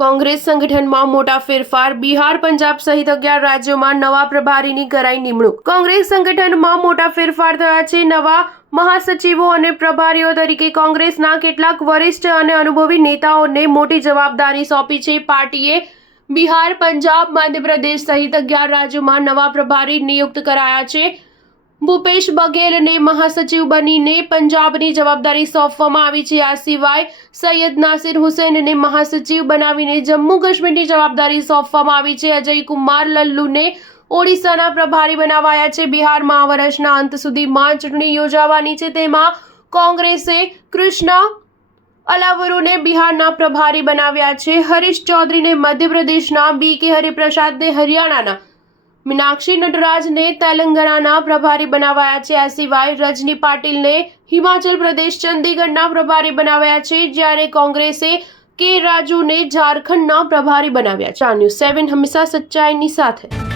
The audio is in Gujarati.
કોંગ્રેસ સંગઠનમાં મોટા ફેરફાર, બિહાર, પંજાબ સહિત 11 રાજ્યોમાં નવા પ્રભારીની કરાઈ નિમણૂક। કોંગ્રેસ સંગઠનમાં મોટા ફેરફાર થયા છે। નવા મહાસચિવો અને પ્રભારીઓ તરીકે કોંગ્રેસના કેટલાક વરિષ્ઠ અને અનુભવી નેતાઓને મોટી જવાબદારી સોંપી છે। પાર્ટીએ બિહાર, પંજાબ, મધ્યપ્રદેશ સહિત 11 રાજ્યોમાં નવા પ્રભારી નિયુક્ત કરાયા છે। ભૂપેશ બઘેલને મહાસચિવ બનીને પંજાબની જવાબદારી સોંપવામાં આવી છે। આ સિવાય સૈયદ નાસિર હુસૈનને મહાસચિવ બનાવીને જમ્મુ કાશ્મીરની જવાબદારી સોંપવામાં આવી છે। અજય કુમાર લલ્લુને ઓડિશાના પ્રભારી બનાવાયા છે। બિહારમાં આ વર્ષના અંત સુધીમાં ચૂંટણી યોજાવાની છે। તેમાં કોંગ્રેસે કૃષ્ણા અલાવરુને બિહારના પ્રભારી બનાવ્યા છે। હરીશ ચૌધરીને મધ્યપ્રદેશના, BK હરિપ્રસાદને હરિયાણાના, મીનાક્ષી નટરાજને તેલંગાણાના પ્રભારી બનાવાયા છે। આ સિવાય રજની પાટીલને હિમાચલ પ્રદેશ, ચંદીગઢના પ્રભારી બનાવ્યા છે, જ્યારે કોંગ્રેસે કે રાજુને ઝારખંડના પ્રભારી બનાવ્યા છે। ન્યૂઝ 7 હંમેશા સચ્ચાઈની સાથે।